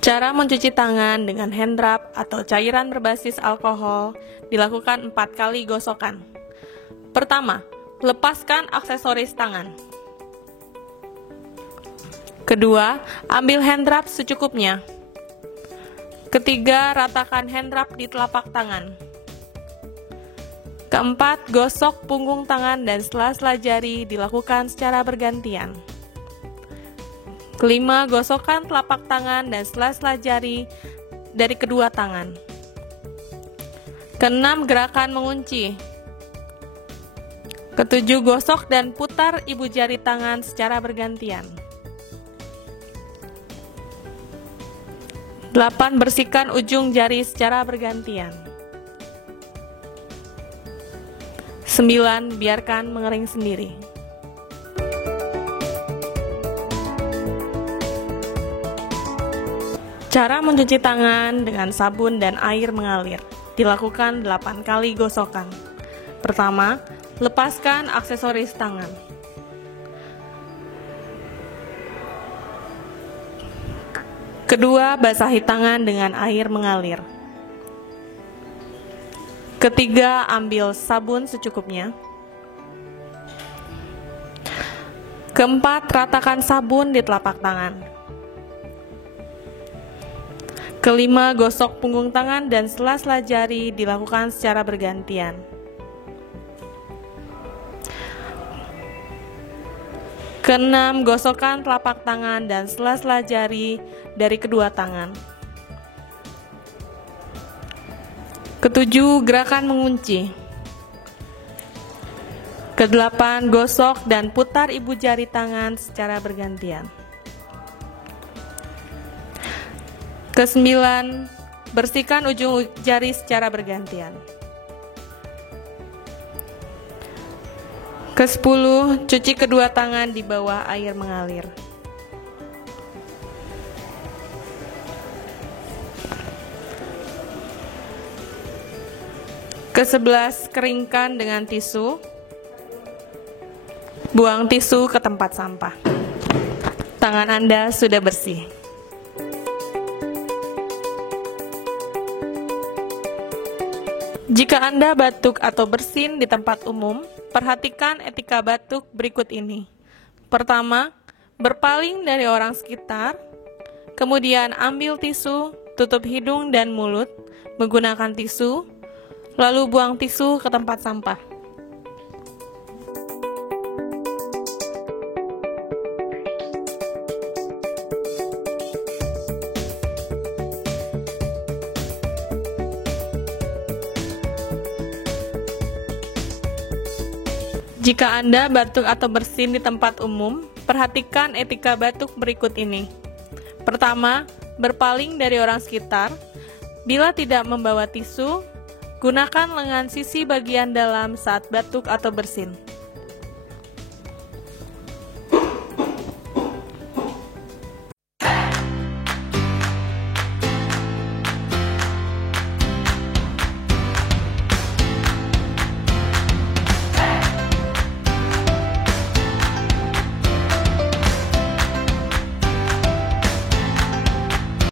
Cara mencuci tangan dengan hand rub atau cairan berbasis alkohol dilakukan 4 kali gosokan. Pertama, lepaskan aksesoris tangan. Kedua, ambil hand rub secukupnya. Ketiga, ratakan hand rub di telapak tangan. Keempat, gosok punggung tangan dan sela-sela jari dilakukan secara bergantian. Kelima, gosokkan telapak tangan dan sela-sela jari dari kedua tangan. Keenam, gerakan mengunci. Ketujuh, gosok dan putar ibu jari tangan secara bergantian. 8. Bersihkan ujung jari secara bergantian. 9. Biarkan mengering sendiri. Cara mencuci tangan dengan sabun dan air mengalir. Dilakukan 8 kali gosokan. Pertama, lepaskan aksesoris tangan. Kedua, basahi tangan dengan air mengalir. Ketiga, ambil sabun secukupnya. Keempat, ratakan sabun di telapak tangan. Kelima, gosok punggung tangan dan sela-sela jari dilakukan secara bergantian. Keenam, gosokkan telapak tangan dan sela-sela jari dari kedua tangan. Ketujuh, gerakan mengunci. Kedelapan, gosok dan putar ibu jari tangan secara bergantian. Kesembilan, bersihkan ujung jari secara bergantian. Kesepuluh, cuci kedua tangan di bawah air mengalir. Ke-11, keringkan dengan tisu. Buang tisu ke tempat sampah. Tangan Anda sudah bersih. Jika Anda batuk atau bersin di tempat umum, perhatikan etika batuk berikut ini. Pertama, berpaling dari orang sekitar. Kemudian ambil tisu, tutup hidung dan mulut menggunakan tisu, lalu buang tisu ke tempat sampah. Jika Anda batuk atau bersin di tempat umum, perhatikan etika batuk berikut ini. Pertama, berpaling dari orang sekitar. Bila tidak membawa tisu, gunakan lengan sisi bagian dalam saat batuk atau bersin.